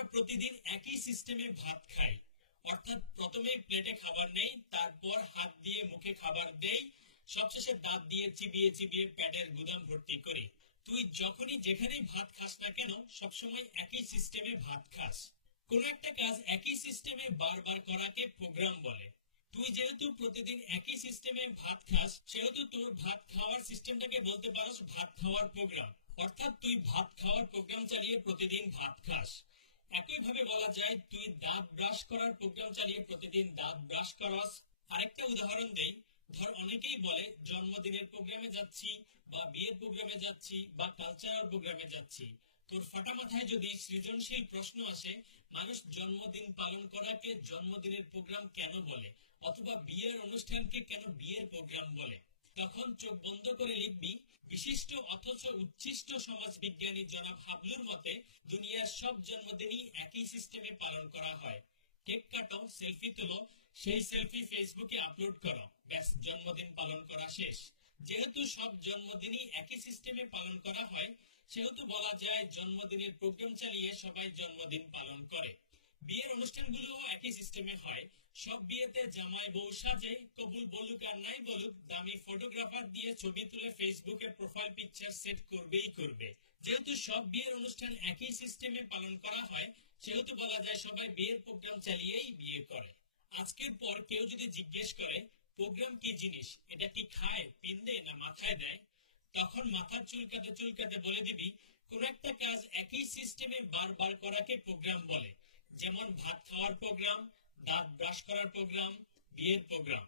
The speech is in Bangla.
আমরা প্রতিদিন একই সিস্টেমে ভাত খাই, অর্থাৎ প্রথমে প্লেটে খাবার নেই, তারপর হাত দিয়ে মুখে খাবার দেই, সবশেষে দাঁত দিয়ে চিবিয়ে চিবিয়ে পেটের গুদাম ভর্তি করি। তুই যখনই যেখানেই ভাত খাস না কেন সবসময় একই সিস্টেমে ভাত খাস। কোন একটা কাজ একই সিস্টেমে বারবার করাকে প্রোগ্রাম বলে। তুই যেহেতু প্রতিদিন একই সিস্টেমে ভাত খাস, সেহেতু তোর ভাত খাওয়ার সিস্টেমটাকে বলতে পারোস ভাত খাওয়ার প্রোগ্রাম। অর্থাৎ তুই ভাত খাওয়ার প্রোগ্রাম চালিয়ে প্রতিদিন ভাত খাস। একইভাবে বলা যায় তুই দাঁত ব্রাশ করার প্রোগ্রাম চালিয়ে প্রতিদিন দাঁত ব্রাশ করস। আরেকটা উদাহরণ দেই, ধর অনেকেই বলে জন্মদিনের প্রোগ্রামে যাচ্ছি, বা বিয়ের প্রোগ্রামে যাচ্ছি, বা কালচারাল প্রোগ্রামে যাচ্ছি। তোর ফাটা মাথায় যদি সৃজনশীল প্রশ্ন আসে, মানুষ জন্মদিন পালন করাকে জন্মদিনের প্রোগ্রাম কেন বলে, অথবা বিয়ের অনুষ্ঠানকে কেন বিয়ের প্রোগ্রাম বলে, তখন চোখ বন্ধ করে লিখবি, বিশিষ্ট অথচ উচ্ছিষ্ট সমাজ বিজ্ঞানী জনাব হাবলুর মতে দুনিয়ার সব জন্মদিনই একই সিস্টেমে পালন করা হয়। কেক কাটো, সেলফি তুলো, সেই সেলফি ফেসবুকে আপলোড করো, ব্যাস জন্মদিন পালন করা শেষ। যেহেতু সব জন্মদিনই একই সিস্টেমে পালন করা হয়, সেহেতু বলা যায় জন্মদিনের প্রোগ্রাম চালিয়ে সবাই জন্মদিন পালন করে। বিয়ের অনুষ্ঠানগুলো একই সিস্টেমে হয়। সব বিয়েতে জামাই বউ সাজে, কবুল বলুক আর নাই বলুক, দামি ফটোগ্রাফার দিয়ে ছবি তুলে ফেসবুকে প্রোফাইল পিকচার সেট করবেই করবে। যেহেতু সব বিয়ের অনুষ্ঠান একই সিস্টেমে পালন করা হয়, সেহেতু বলা যায় সবাই বিয়ের প্রোগ্রাম চালিয়েই বিয়ে করে। আজকের পর কেউ যদি জিজ্ঞেস করে প্রোগ্রাম কি জিনিস, এটা কি খায়, পিন্দে না মাথায় দেয়, তখন মাথা চুলকাতে চুলকাতে বলে দিবি, কোন একটা কাজ একই সিস্টেমে বারবার করাকে প্রোগ্রাম বলে। যেমন ভাত খাওয়ার প্রোগ্রাম, দাঁত ব্রাশ করার প্রোগ্রাম, বিয়ের প্রোগ্রাম।